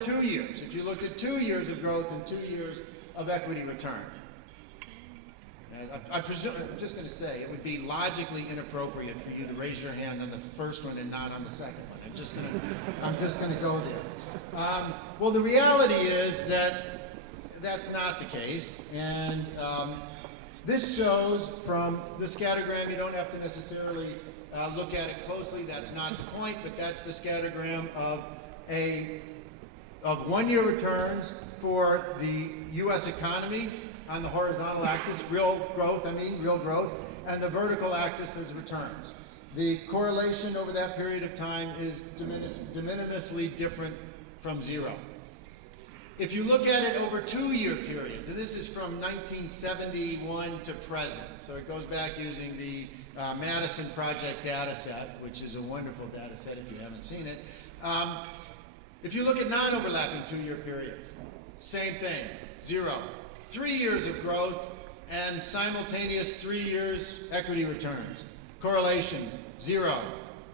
2 years, if you looked at 2 years of growth and 2 years of equity return. And I'm just going to say it would be logically inappropriate for you to raise your hand on the first one and not on the second one. I'm just going to go there. Well, the reality is that that's not the case, and this shows from the scattergram. You don't have to necessarily look at it closely. That's not the point, but that's the scattergram of 1 year returns for the U.S. economy on the horizontal axis, real growth, and the vertical axis is returns. The correlation over that period of time is de minimisly different from zero. If you look at it over 2 year periods, and this is from 1971 to present, so it goes back using the Madison Project data set, which is a wonderful data set if you haven't seen it. If you look at non-overlapping 2 year periods, same thing, zero. 3 years of growth and simultaneous 3 years equity returns. Correlation, zero.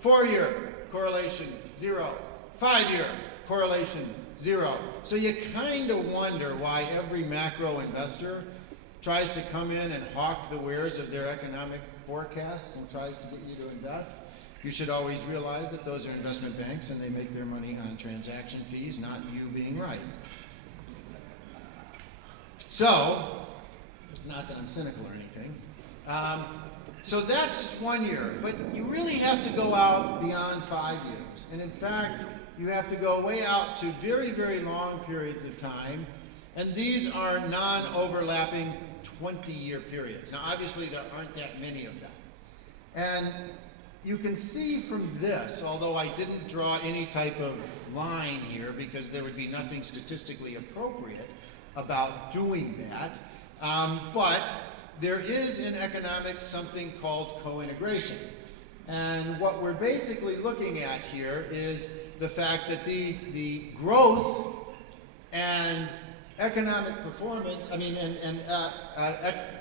4 year correlation, zero. 5 year correlation, zero. So you kind of wonder why every macro investor tries to come in and hawk the wares of their economic forecasts and tries to get you to invest. You should always realize that those are investment banks and they make their money on transaction fees, not you being right. So, not that I'm cynical or anything. So that's 1 year, but you really have to go out beyond 5 years. And in fact, you have to go way out to very, very long periods of time. And these are non-overlapping 20-year periods. Now, obviously, there aren't that many of them. And you can see from this, although I didn't draw any type of line here because there would be nothing statistically appropriate about doing that, but there is in economics something called co-integration. And what we're basically looking at here is the fact that the growth and economic performance,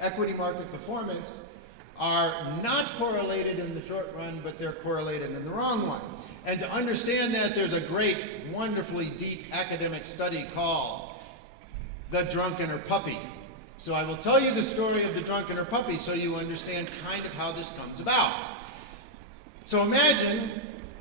equity market performance are not correlated in the short run, but they're correlated in the wrong one. And to understand that, there's a great, wonderfully deep academic study called The Drunkener Puppy. So I will tell you the story of the drunkener puppy so you understand kind of how this comes about. So imagine,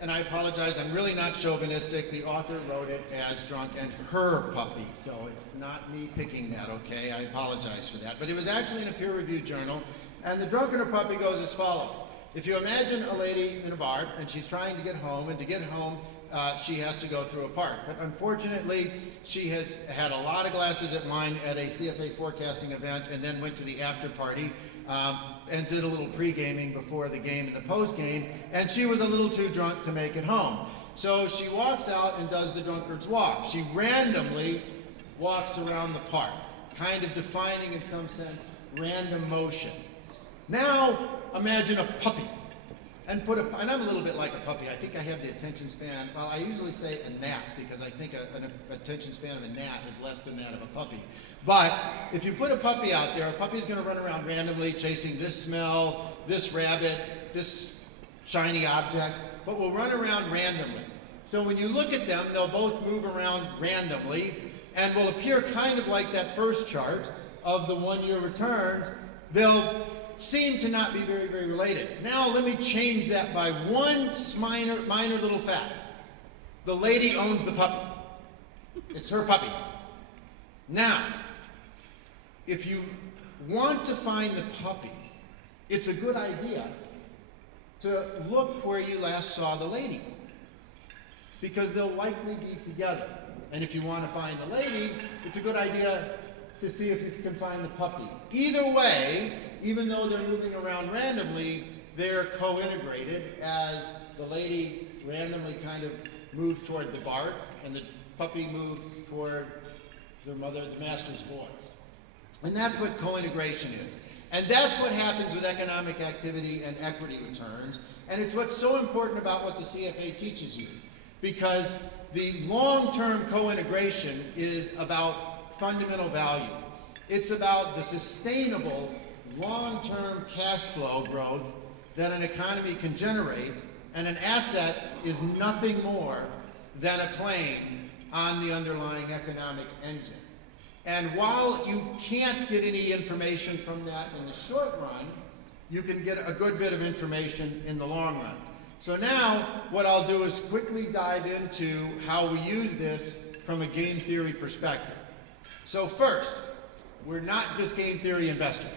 and I apologize, I'm really not chauvinistic, the author wrote it as drunk and her puppy, so it's not me picking that, okay? I apologize for that. But it was actually in a peer-reviewed journal, and the drunkener puppy goes as follows. If you imagine a lady in a bar, and she's trying to get home, and to get home, she has to go through a park. But unfortunately, she has had a lot of glasses of wine at a CFA forecasting event and then went to the after party and did a little pre-gaming before the game and the post-game, and she was a little too drunk to make it home. So she walks out and does the drunkard's walk. She randomly walks around the park, kind of defining in some sense random motion. Now imagine a puppy. And I'm a little bit like a puppy. I think I have the attention span, well, I usually say a gnat because I think an attention span of a gnat is less than that of a puppy. But if you put a puppy out there, a puppy's going to run around randomly chasing this smell, this rabbit, this shiny object, but will run around randomly. So when you look at them, they'll both move around randomly and will appear kind of like that first chart of the 1 year returns. They'll seem to not be very, very related. Now let me change that by one minor little fact. The lady owns the puppy. It's her puppy. Now, if you want to find the puppy, it's a good idea to look where you last saw the lady, because they'll likely be together. And if you want to find the lady, it's a good idea to see if you can find the puppy. Either way, even though they're moving around randomly, they're co-integrated as the lady randomly kind of moves toward the bark and the puppy moves toward the master's voice. And that's what co-integration is. And that's what happens with economic activity and equity returns. And it's what's so important about what the CFA teaches you, because the long-term co-integration is about fundamental value. It's about the sustainable long-term cash flow growth that an economy can generate, and an asset is nothing more than a claim on the underlying economic engine. And while you can't get any information from that in the short run, you can get a good bit of information in the long run. So now what I'll do is quickly dive into how we use this from a game theory perspective. So first, we're not just game theory investors.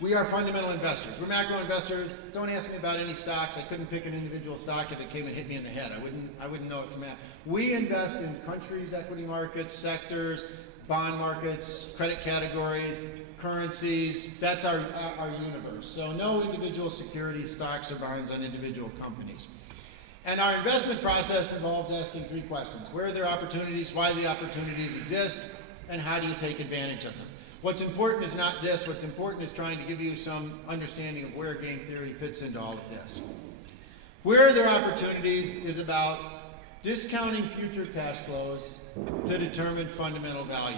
We are fundamental investors. We're macro investors. Don't ask me about any stocks. I couldn't pick an individual stock if it came and hit me in the head. I wouldn't know it from that. We invest in countries, equity markets, sectors, bond markets, credit categories, currencies. That's our universe. So no individual securities, stocks, or bonds on individual companies. And our investment process involves asking three questions. Where are there opportunities? Why do the opportunities exist? And how do you take advantage of them? What's important is not this. What's important is trying to give you some understanding of where game theory fits into all of this. Where are there opportunities is about discounting future cash flows to determine fundamental value.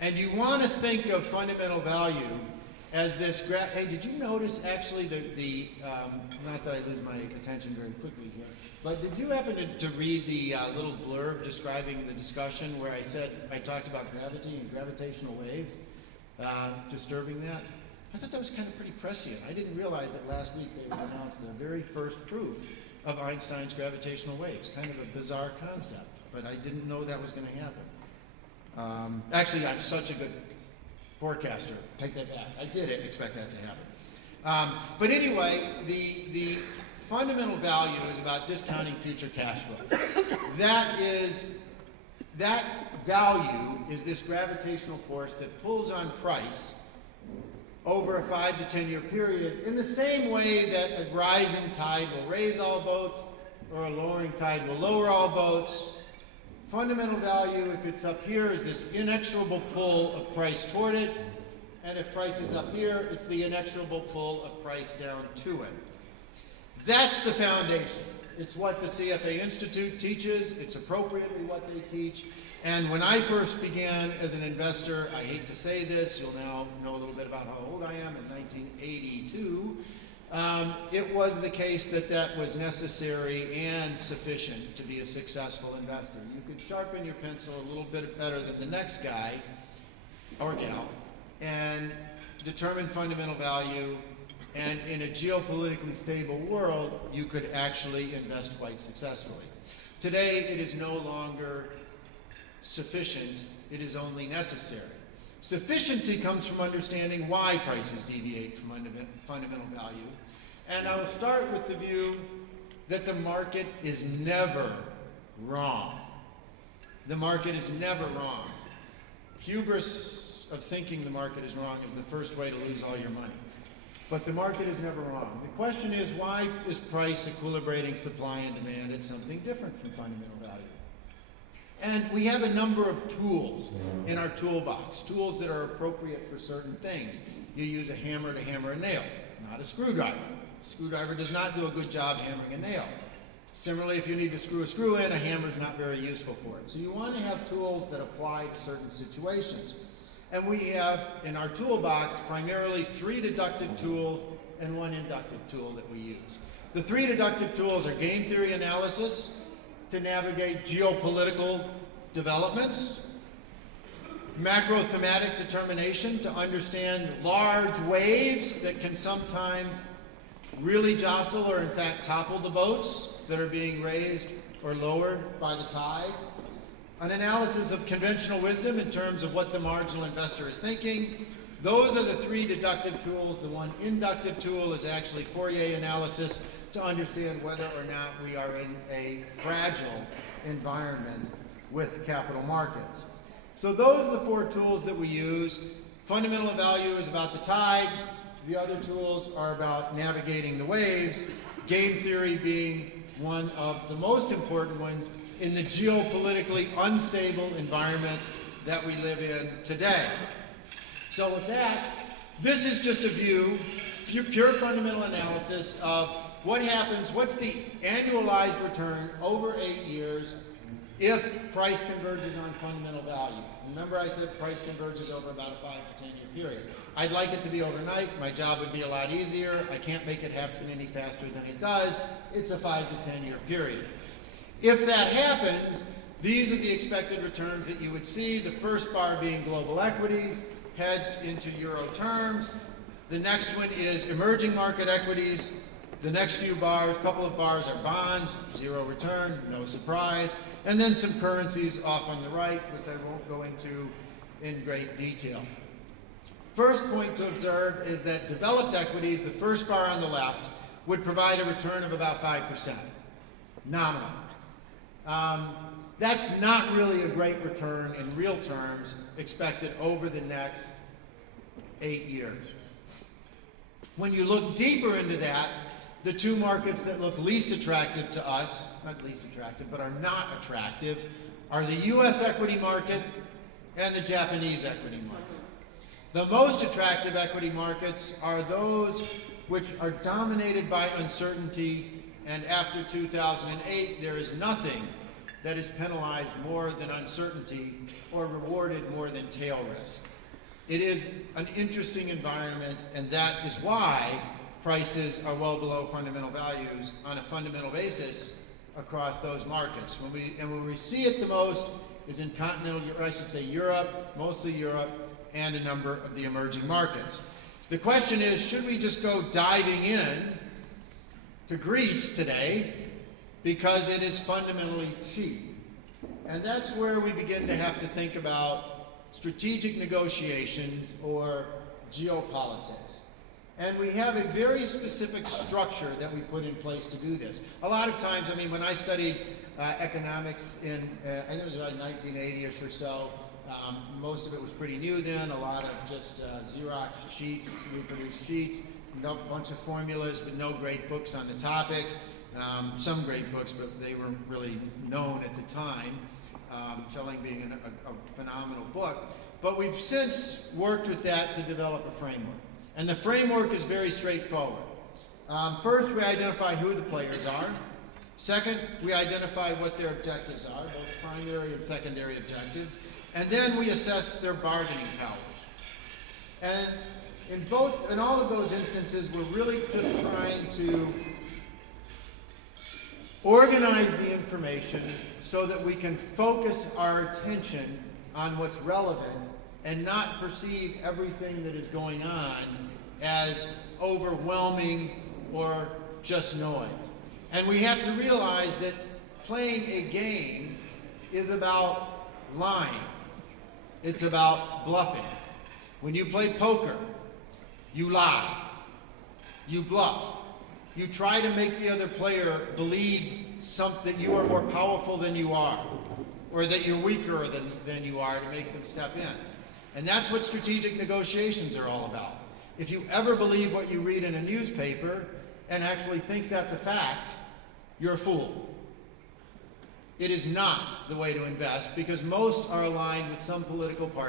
And you want to think of fundamental value as this graph. Hey, did you notice actually not that I lose my attention very quickly here, but did you happen to read the little blurb describing the discussion where I talked about gravity and gravitational waves, disturbing that? I thought that was kind of pretty prescient. I didn't realize that last week they would announce the very first proof of Einstein's gravitational waves. Kind of a bizarre concept, but I didn't know that was going to happen. Actually, I'm such a good forecaster. Take that back. I didn't expect that to happen. But anyway, the fundamental value is about discounting future cash flows. That value is this gravitational force that pulls on price over a 5 to 10 year period in the same way that a rising tide will raise all boats or a lowering tide will lower all boats. Fundamental value, if it's up here, is this inexorable pull of price toward it, and if price is up here, it's the inexorable pull of price down to it. That's the foundation. It's what the CFA Institute teaches. It's appropriately what they teach. And when I first began as an investor, I hate to say this, you'll now know a little bit about how old I am, in 1982, it was the case that was necessary and sufficient to be a successful investor. You could sharpen your pencil a little bit better than the next guy or gal and determine fundamental value, and in a geopolitically stable world, you could actually invest quite successfully. Today, it is no longer sufficient, it is only necessary. Sufficiency comes from understanding why prices deviate from fundamental value. And I will start with the view that the market is never wrong. The market is never wrong. Hubris of thinking the market is wrong is the first way to lose all your money. But the market is never wrong. The question is, why is price equilibrating supply and demand at something different from fundamental value? And we have a number of tools in our toolbox, tools that are appropriate for certain things. You use a hammer to hammer a nail, not a screwdriver. A screwdriver does not do a good job hammering a nail. Similarly, if you need to screw a screw in, a hammer is not very useful for it. So you want to have tools that apply to certain situations. And we have, in our toolbox, primarily 3 deductive tools and 1 inductive tool that we use. The 3 deductive tools are game theory analysis, to navigate geopolitical developments, macro-thematic determination to understand large waves that can sometimes really jostle or in fact topple the boats that are being raised or lowered by the tide, an analysis of conventional wisdom in terms of what the marginal investor is thinking. Those are the 3 deductive tools. The 1 inductive tool is actually Fourier analysis to understand whether or not we are in a fragile environment with capital markets. So those are the 4 tools that we use. Fundamental value is about the tide. The other tools are about navigating the waves. Game theory being one of the most important ones in the geopolitically unstable environment that we live in today. So with that, this is just a view, pure fundamental analysis of what happens, what's the annualized return over 8 years if price converges on fundamental value. Remember I said price converges over about a 5 to 10 year period. I'd like it to be overnight. My job would be a lot easier. I can't make it happen any faster than it does. It's a 5 to 10 year period. If that happens, These are the expected returns that you would see, the first bar being global equities, hedged into euro terms. The next one is emerging market equities. The next few bars, couple of bars, are bonds, zero return, no surprise. And then some currencies off on the right, which I won't go into in great detail. First point to observe is that developed equities, the first bar on the left, would provide a return of about 5%, nominal. That's not really a great return in real terms expected over the next 8 years. When you look deeper into that, the two markets that look least attractive to us, not least attractive, but are not attractive, are the US equity market and the Japanese equity market. The most attractive equity markets are those which are dominated by uncertainty, and after 2008, there is nothing that is penalized more than uncertainty or rewarded more than tail risk. It is an interesting environment, and that is why prices are well below fundamental values on a fundamental basis across those markets. Where we see it the most is in continental, or I should say Europe, mostly Europe, and a number of the emerging markets. The question is, should we just go diving in to Greece today because it is fundamentally cheap? And that's where we begin to have to think about strategic negotiations or geopolitics. And we have a very specific structure that we put in place to do this. A lot of times, I mean, when I studied economics in, I think it was about 1980-ish or so, most of it was pretty new then, a lot of just Xerox sheets, reproduced sheets, a bunch of formulas, but no great books on the topic. Some great books, but they weren't really known at the time, Schelling being a phenomenal book. But we've since worked with that to develop a framework. And the framework is very straightforward. First, we identify who the players are. Second, we identify what their objectives are, both primary and secondary objectives. And then we assess their bargaining powers. And in all of those instances, we're really just trying to organize the information so that we can focus our attention on what's relevant and not perceive everything that is going on as overwhelming or just noise. And we have to realize that playing a game is about lying. It's about bluffing. When you play poker, you lie. You bluff. You try to make the other player believe that you are more powerful than you are, or that you're weaker than you are, to make them step in. And that's what strategic negotiations are all about. If you ever believe what you read in a newspaper and actually think that's a fact, you're a fool. It is not the way to invest, because most are aligned with some political party.